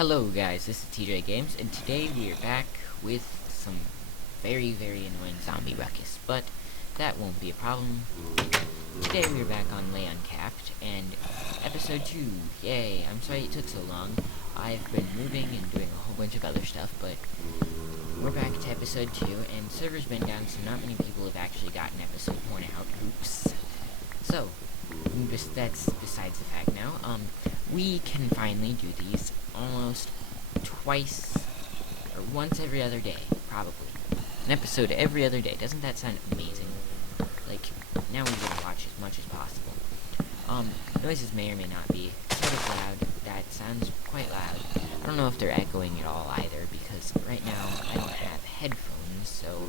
Hello guys, this is TJGames, and today we are back with some very annoying zombie ruckus, but that won't be a problem. Today we are back on Le-Uncapped, and episode 2, yay, I'm sorry it took so long. I've been moving and doing a whole bunch of other stuff, but we're back to episode 2, and server's been down, so not many people have actually gotten episode 1 out, oops. So, that's besides the fact now, we can finally do these almost twice, or once every other day, probably. An episode every other day. Doesn't that sound amazing? Like, now we're gonna watch as much as possible. Noises may or may not be sort of loud. That sounds quite loud. I don't know if they're echoing at all either, because right now I don't have headphones, so,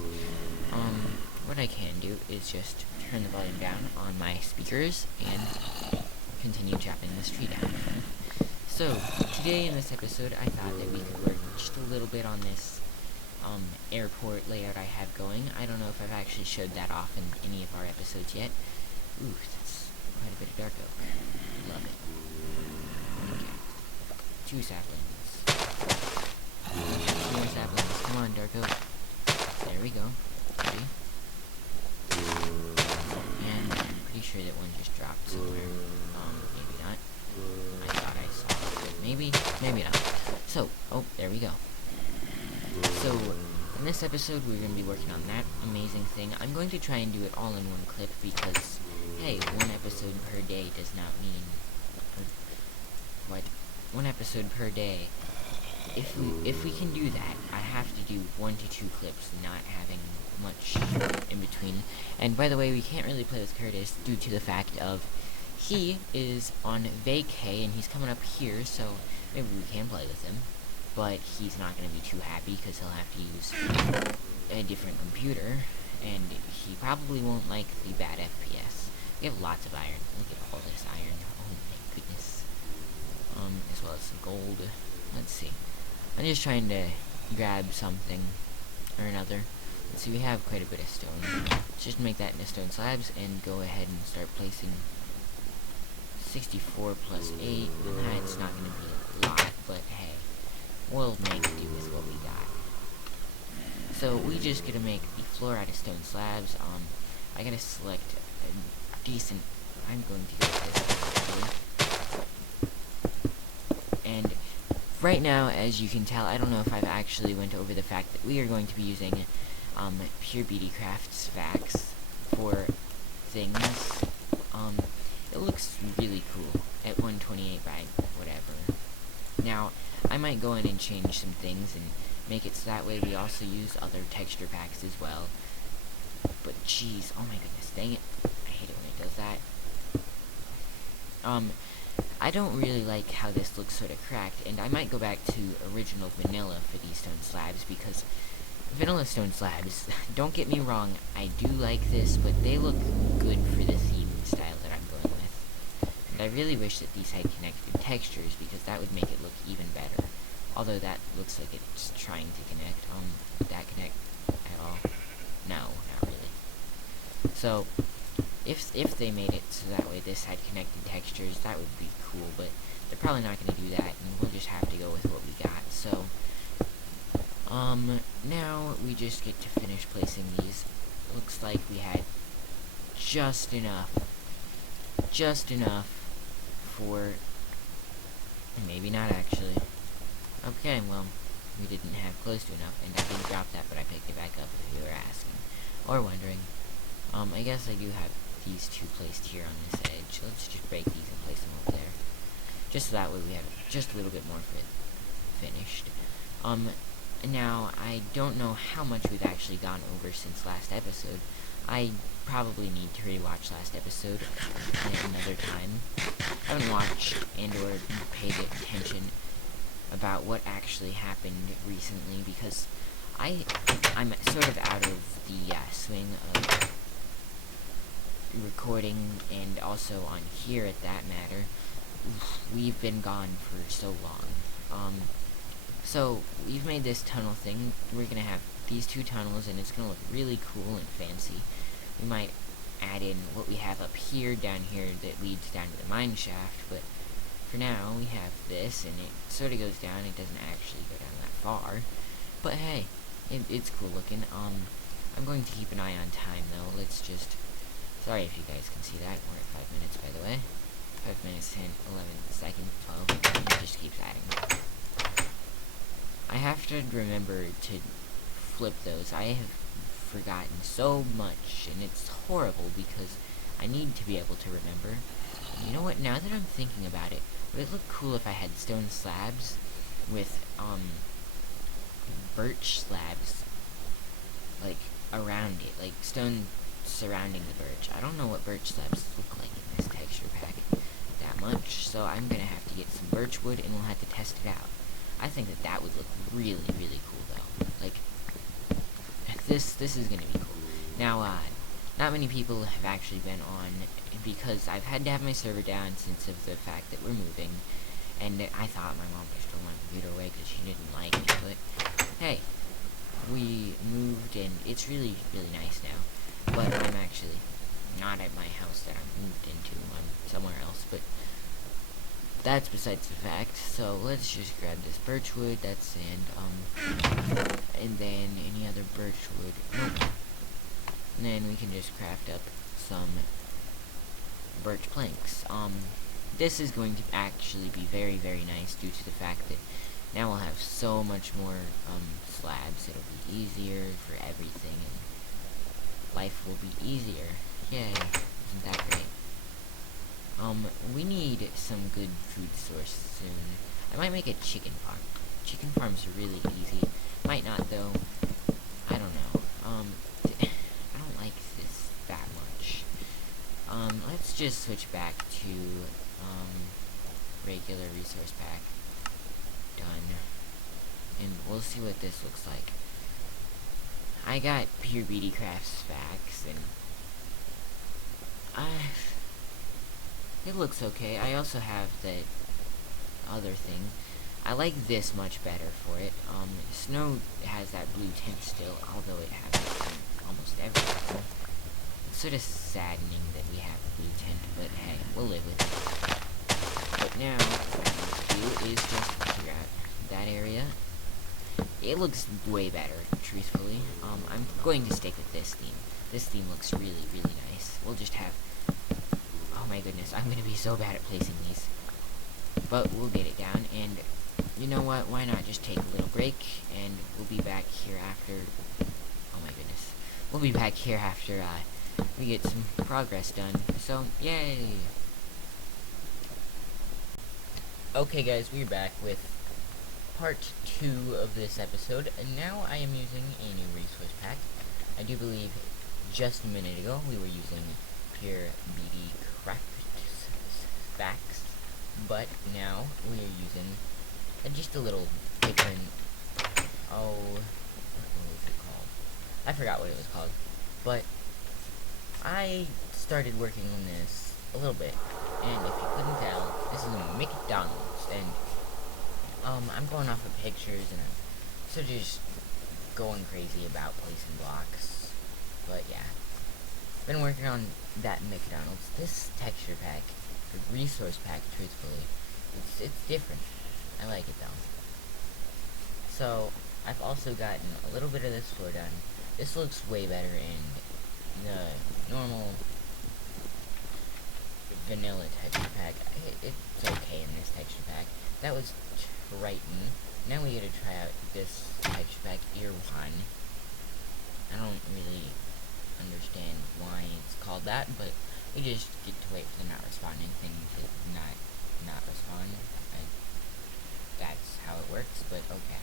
what I can do is just turn the volume down on my speakers and continue chopping this tree down. So, today in this episode, I thought that we could work just a little bit on this, airport layout I have going. I don't know if I've actually showed that off in any of our episodes yet. Ooh, that's quite a bit of dark oak. Love it. Okay. 2 saplings. 2 more saplings. Come on, dark oak. There we go. 3. And I'm pretty sure that one just dropped somewhere. Maybe not. I thought I saw it, but maybe not. So, oh, there we go. So, in this episode, we're going to be working on that amazing thing. I'm going to try and do it all in one clip because, hey, 1 episode per day does not mean, what? 1 episode per day. If we can do that, I have to do 1 to 2 clips, not having much in between. And by the way, we can't really play with Curtis due to the fact of he is on vacay and he's coming up here, so maybe we can play with him. But he's not going to be too happy because he'll have to use a different computer, and he probably won't like the bad FPS. We have lots of iron. Look at all this iron. Oh my goodness. As well as some gold. Let's see. I'm just trying to grab something or another. Let's see, we have quite a bit of stone. Let's just make that into stone slabs and go ahead and start placing 64 plus 8. It's not going to be a lot, but hey, we'll make do with what we got. So we just gotta make the floor out of stone slabs. I gotta select a decent. I'm going to go with this. And right now, as you can tell, I don't know if I've actually went over the fact that we are going to be using pure BD Crafts facts for things. It looks really cool at 128 by whatever. Now, I might go in and change some things and make it so that way we also use other texture packs as well. But jeez, oh my goodness, dang it. I hate it when it does that. I don't really like how this looks sort of cracked, and I might go back to original vanilla for these stone slabs, because vanilla stone slabs, don't get me wrong, I do like this, but they look good for the theme style that I'm going with. And I really wish that these had connected textures, because that would make it look even better. Although that looks like it's trying to connect. Would that connect at all? No, not really. So, if they made it so that way this had connected textures, that would be cool, but they're probably not going to do that, and we'll just have to go with what we got. So, now we just get to finish placing these. Looks like we had just enough for, maybe not actually. Okay, well, we didn't have close to enough, and I didn't drop that, but I picked it back up if you were asking, or wondering. I guess I do have these 2 placed here on this edge. Let's just break these and place them over there. Just so that way we have just a little bit more for it finished. Now, I don't know how much we've actually gone over since last episode. I probably need to rewatch last episode at another time. I haven't watched and or paid attention about what actually happened recently, because I'm sort of out of the swing of recording, and also on here at that matter. We've been gone for so long. So we've made this tunnel thing. We're gonna have these 2 tunnels, and it's gonna look really cool and fancy. We might add in what we have up here, down here, that leads down to the mine shaft, but for now, we have this, and it sort of goes down. It doesn't actually go down that far, but hey, it's cool looking. I'm going to keep an eye on time, though. Let's just... Sorry if you guys can see that. We're at 5 minutes, by the way. 5 minutes, 10, 11 seconds, 12. It just keeps adding. I have to remember to flip those. I have forgotten so much, and it's horrible because I need to be able to remember. You know what? Now that I'm thinking about it, would it look cool if I had stone slabs with, birch slabs, like, around it, like stone surrounding the birch. I don't know what birch slabs look like in this texture pack that much, so I'm gonna have to get some birch wood and we'll have to test it out. I think that would look really, really cool though. Like, this is gonna be cool. Now, not many people have actually been on because I've had to have my server down since of the fact that we're moving, and I thought my mom just threw my computer away because she didn't like it, but hey, we moved and it's really, really nice now. But I'm actually not at my house that I moved into. I'm somewhere else, but that's besides the fact. So let's just grab this birch wood, that's sand, and then any other birch wood. Nope. And then we can just craft up some birch planks. This is going to actually be very, very nice due to the fact that now we'll have so much more slabs. It'll be easier for everything, and life will be easier. Yay! Isn't that great? We need some good food source soon. I might make a chicken farm. Chicken farms are really easy. Might not though. I don't know. I don't like this that much. Let's just switch back to regular resource pack. Done. And we'll see what this looks like. I got Pure BD Crafts facts, and it looks okay. I also have the other thing. I like this much better for it. Snow has that blue tint still, although it has it in almost everything. It's sort of saddening that we have blue tint, but hey, we'll live with it. But now, what I'm going to do is just figure out that area. It looks way better, truthfully. I'm going to stick with this theme. This theme looks really, really nice. We'll just have... Oh my goodness, I'm going to be so bad at placing these. But we'll get it down, and you know what? Why not just take a little break, and we'll be back here after... Oh my goodness. We'll be back here after we get some progress done. So, yay! Okay guys, we're back with part 2 of this episode, and now I am using a new resource pack. I do believe just a minute ago we were using Pure BD Crafts facts, but now we are using just a little different, what was it called? I forgot what it was called, but I started working on this a little bit, and if you couldn't tell, this is a McDonald's, and I'm going off of pictures, and I'm sort of just going crazy about placing blocks, but yeah. Been working on that McDonald's. This texture pack, the resource pack, truthfully, it's different. I like it though. So, I've also gotten a little bit of this floor done. This looks way better in the normal vanilla texture pack. It's okay in this texture pack. That was Triton. Now we gotta try out this texture pack, Ear 1. I don't really understand why it's called that, but we just get to wait for the not responding thing to not respond. That's how it works, but okay.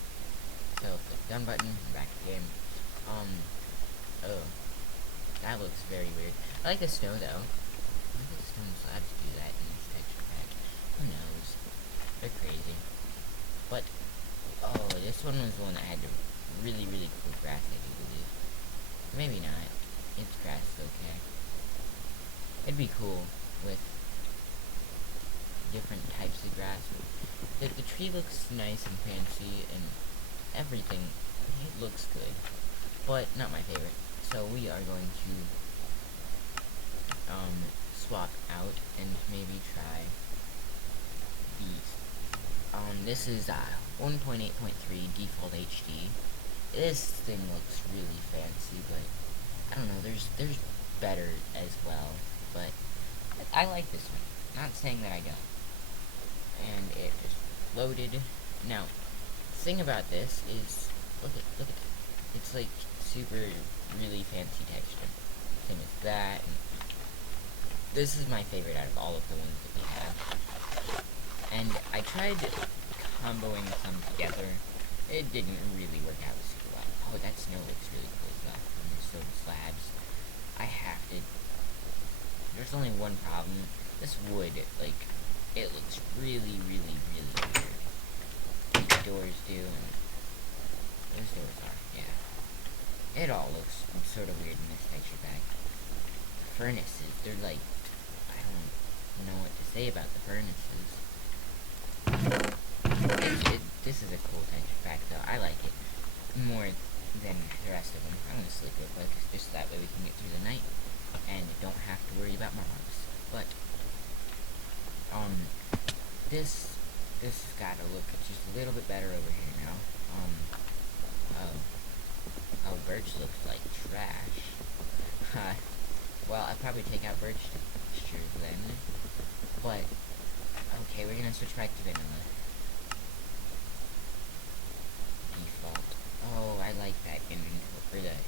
So, click the done button, back to the game. Oh. That looks very weird. I like the snow, though. Why do the stone slabs do that in this texture pack? Who knows? They're crazy. But, oh, this one was the one that had the really, really cool grass, I do believe. Maybe not. Its grass is okay. It'd be cool with different types of grass. The tree looks nice and fancy, and everything, it looks good. But, not my favorite. So we are going to swap out and maybe try This is 1.8.3 default HD. This thing looks really fancy, but I don't know. There's better as well, but I like this one. Not saying that I don't. And it just loaded. Now, the thing about this is, look at it. It's like super really fancy texture. Same as that. And this is my favorite out of all of the ones that we have. And I tried comboing some together. It didn't really work out super well. Oh, that snow looks really cool as well. And there's stone slabs. I have to. There's only one problem. This wood, like, it looks really, really, really weird. These doors do, and those doors are, yeah. It all looks sort of weird in this texture pack. Furnaces, they're like, I don't know what to say about the furnaces. This is a cool texture pack, though. I like it more than the rest of them. I'm gonna sleep real quick, just that way we can get through the night and don't have to worry about mobs. But this has got to look just a little bit better over here now. Oh, birch looks like trash. Well, I'll probably take out birch textures then. But okay, we're gonna switch back to vanilla. Default. Oh, I like that inventory, or the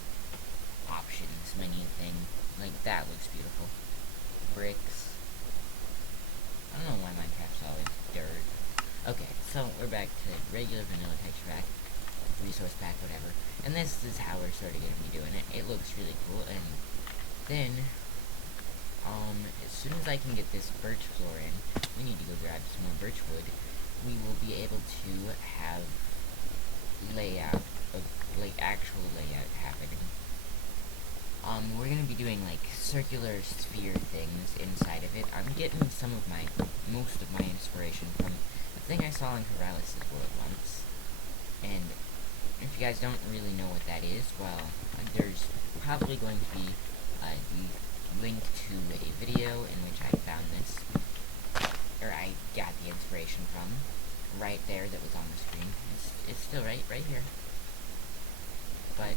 options menu thing. Like, that looks beautiful. Bricks. I don't know why Minecraft's always dirt. Okay, so we're back to regular vanilla texture pack, resource pack, whatever. And this is how we're sort of gonna be doing it. It looks really cool, and then, as soon as I can get this birch floor in, we need to go grab some more birch wood. We will be able to have layout, like actual layout happening. We're gonna be doing like circular sphere things inside of it. I'm getting most of my inspiration from a thing I saw in Corrales' world once. And if you guys don't really know what that is, well, there's probably going to be a link to a video in which I found this, or I got the inspiration from, right there that was on the screen. It's still right here. But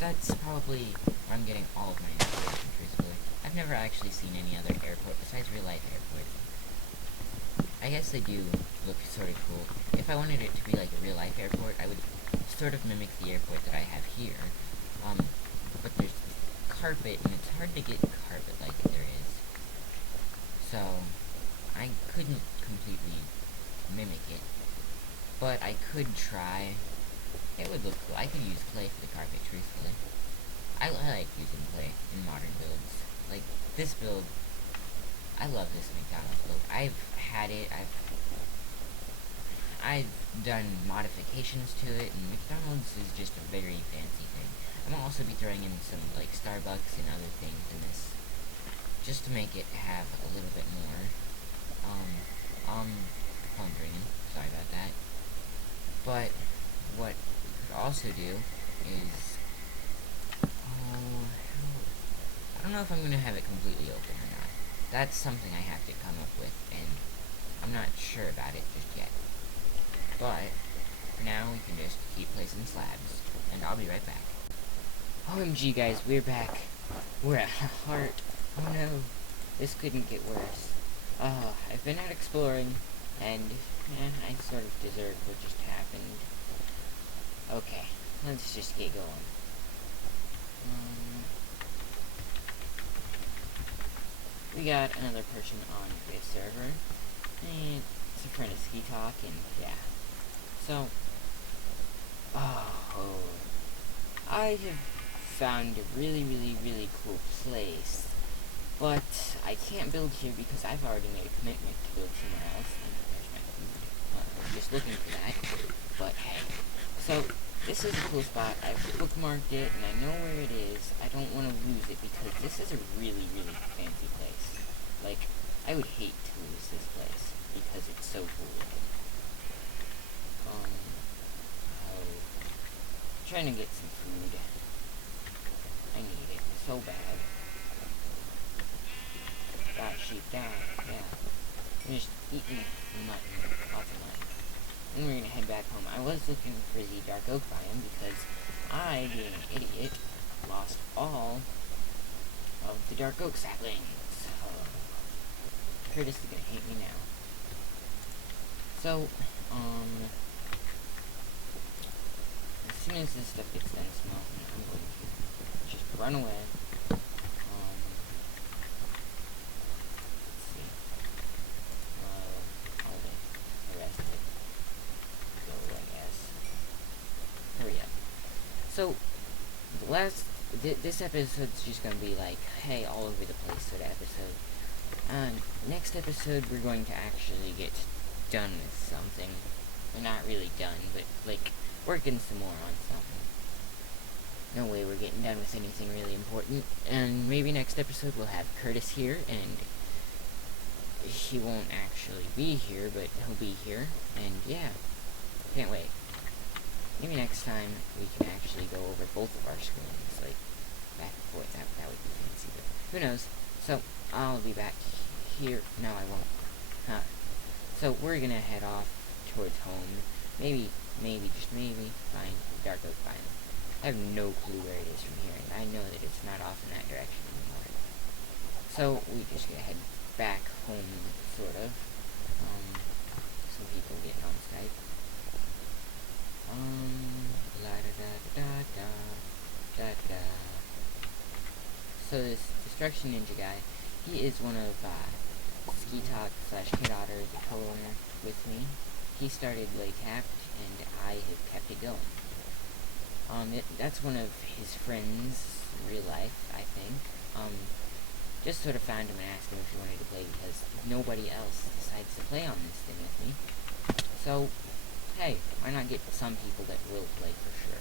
that's probably where I'm getting all of my inspiration, truthfully. I've never actually seen any other airport besides real life airports. I guess they do look sort of cool. If I wanted it to be like a real life airport, I would sort of mimic the airport that I have here. But there's carpet, and it's hard to get carpet like there is. So, I couldn't completely mimic it. But I could try. It would look cool. I could use clay for the carpet, truthfully. I like using clay in modern builds. Like, this build, I love this McDonald's build. I've had it, I've done modifications to it, and McDonald's is just a very fancy thing. I'm gonna also be throwing in some, like, Starbucks and other things in this, just to make it have a little bit more. Phone's ringing. Sorry about that. But what we could also do is, I don't know if I'm gonna have it completely open or not. That's something I have to come up with, and I'm not sure about it just yet. But for now, we can just keep placing slabs, and I'll be right back. OMG, guys, we're back. We're at heart. Oh no, this couldn't get worse. I've been out exploring, and I sort of deserve what just happened. Okay, let's just get going. We got another person on this server, and it's a friend of Skeetok, and yeah. So, I have found a really, really, really cool place, but I can't build here because I've already made a commitment to build somewhere else, and there's my food. I'm just looking for that, but hey. So, this is a cool spot. I've bookmarked it, and I know where it is. I don't want to lose it because this is a really, really fancy place. Like, I would hate to lose this place because it's so cool looking. Trying to get some food. I need it so bad. Die, sheep, die. Yeah. We're just eating mutton, lots of mutton. And we're gonna head back home. I was looking for the dark oak biome because I, being an idiot, lost all of the dark oak saplings. Curtis is gonna hate me now. So, as soon as this stuff gets done smelting, I'm going to just run away. Let's see. All the rest of it go, I guess. Hurry up. So, this episode's just gonna be like, hey, all over the place sort of episode. Next episode, we're going to actually get done with something. We're not really done, but, like, working some more on something. No way we're getting done with anything really important. And maybe next episode we'll have Curtis here, and he won't actually be here, but he'll be here. And yeah, can't wait. Maybe next time we can actually go over both of our screens, like, back and forth. That would be fancy, but who knows. So, I'll be back here. No, I won't. Huh. So, we're gonna head off towards home. Maybe, just maybe, find Dark Oak Biome. I have no clue where it is from here, and I know that it's not off in that direction anymore. So, we just gonna head back home, sort of. Some people getting on Skype. La-da-da-da-da-da-da. So, this DestructionNinja guy, he is one of, SkeetokTheOtter, the co-owner with me. He started Le-Uncapped, and I have kept it going. That's one of his friends, real life, I think. Just sort of found him and asked him if he wanted to play because nobody else decides to play on this thing with me. So, hey, why not get some people that will play for sure?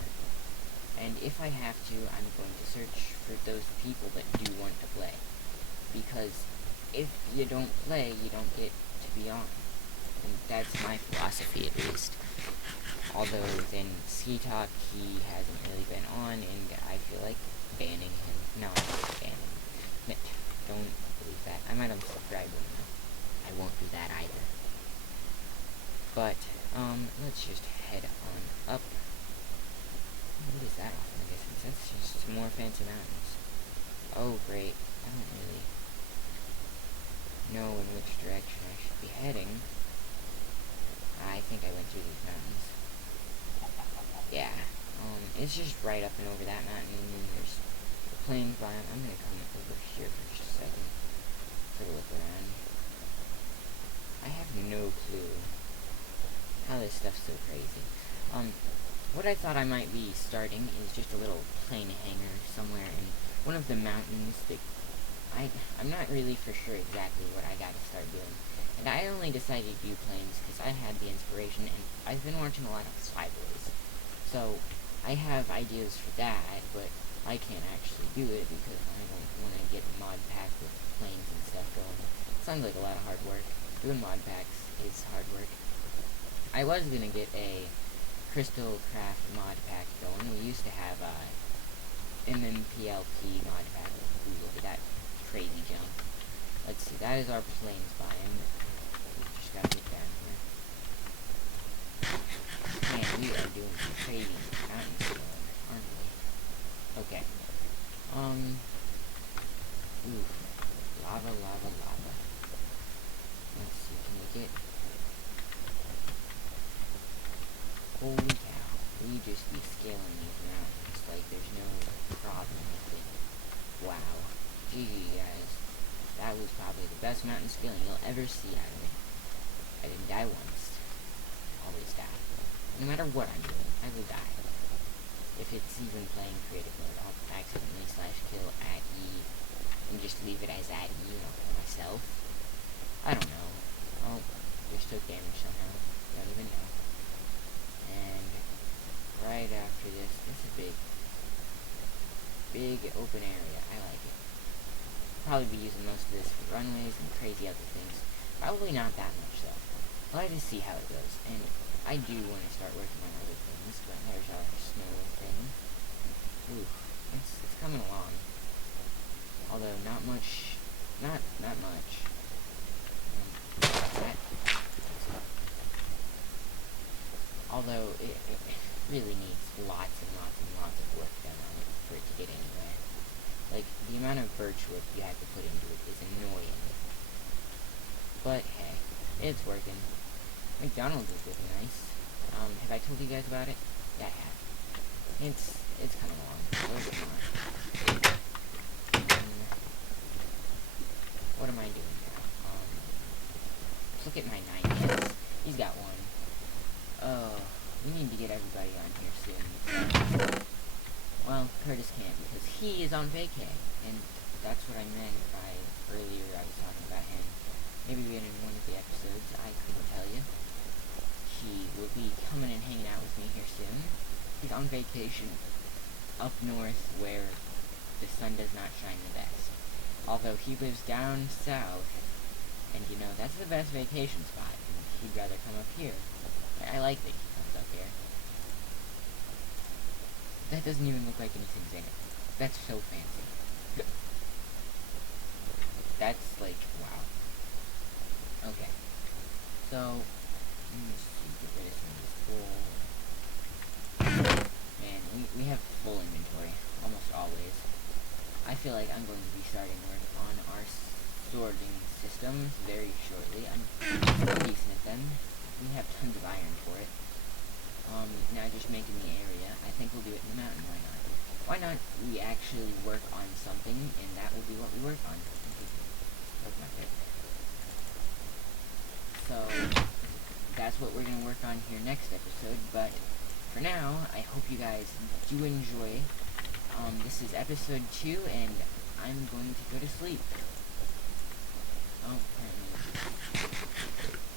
And if I have to, I'm going to search for those people that do want to play. Because if you don't play, you don't get to be on. And that's my philosophy, at least. Although, then, Skeetok, he hasn't really been on, and I feel like banning him. No, I'm not banning him. Don't believe that. I might unsubscribe him, though. I won't do that either. But, let's just head on up. What is that off in the distance? That's just some more fancy mountains. Oh, great. I don't really know in which direction I should be heading. I think I went through these mountains. Yeah, it's just right up and over that mountain, and then there's the plains biome. I'm gonna come over here for just a second, take a look around. I have no clue how this stuff's so crazy. What I thought I might be starting is just a little plane hanger somewhere in one of the mountains that I'm not really for sure exactly what I gotta start doing. And I only decided to do planes because I had the inspiration, and I've been watching a lot of Skyboys. So, I have ideas for that, but I can't actually do it because I don't want to get a mod pack with planes and stuff going. It sounds like a lot of hard work. Doing mod packs is hard work. I was gonna get a Crystal Craft mod pack going. We used to have a MMPLP mod pack. Ooh, look at that crazy jump. Let's see, that is our plains biome. We just gotta get down here. Man, we are doing some crazy mountain scaling, aren't we? Okay. Oof. Lava, lava, lava. Let's see, can we get... Holy cow. We just be scaling these mountains like there's no problem with it. Wow. GG, guys. That was probably the best mountain scaling you'll ever see out of me. I didn't die once. Always die. No matter what I'm doing, I will die. If it's even playing creative mode, I'll accidentally /kill at E and just leave it as at E, for myself. I don't know. Oh, just took damage somehow. Don't even know. And right after this is a big open area. I like it. Probably be using most of this for runways and crazy other things. Probably not that much though. I'll have to see how it goes. And I do want to start working on other things, but there's our snow thing. Ooh, it's coming along. Although not much. Although it really needs lots and lots and lots of work done on it for it to get anywhere. Like, the amount of birch wood you have to put into it is annoying. But hey, it's working. McDonald's is looking nice. Have I told you guys about it? Yeah, I have. It's kind of long. Where's it on? What am I doing now? Let's look at my 9 hits. He's got one. Oh, we need to get everybody on here soon. Well, Curtis can't because he is on vacay, and that's what I meant by earlier I was talking about him. Maybe in one of the episodes, I couldn't tell you. He will be coming and hanging out with me here soon. He's on vacation up north where the sun does not shine the best. Although he lives down south, and you know, that's the best vacation spot, and he'd rather come up here. I like that he comes up here. That doesn't even look like anything's in it. That's so fancy. That's like, wow. Okay. So, let's see, get rid of some of this coal. Man, we have full inventory, almost always. I feel like I'm going to be starting work on our sorting systems very shortly. I'm decent at them. We have tons of iron for it. Now just making the area. I think we'll do it in the mountain, why not? Why not we actually work on something, and that will be what we work on. That's my pick. So, that's what we're going to work on here next episode, but for now, I hope you guys do enjoy. This is episode 2, and I'm going to go to sleep. Oh, apparently.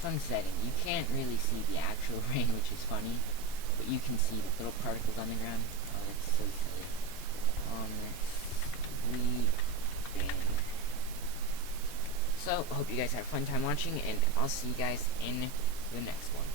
Sun setting. You can't really see the actual rain, which is funny, but you can see the little particles on the ground. Oh, that's so silly. Sleeping. So, hope you guys had a fun time watching, and I'll see you guys in the next one.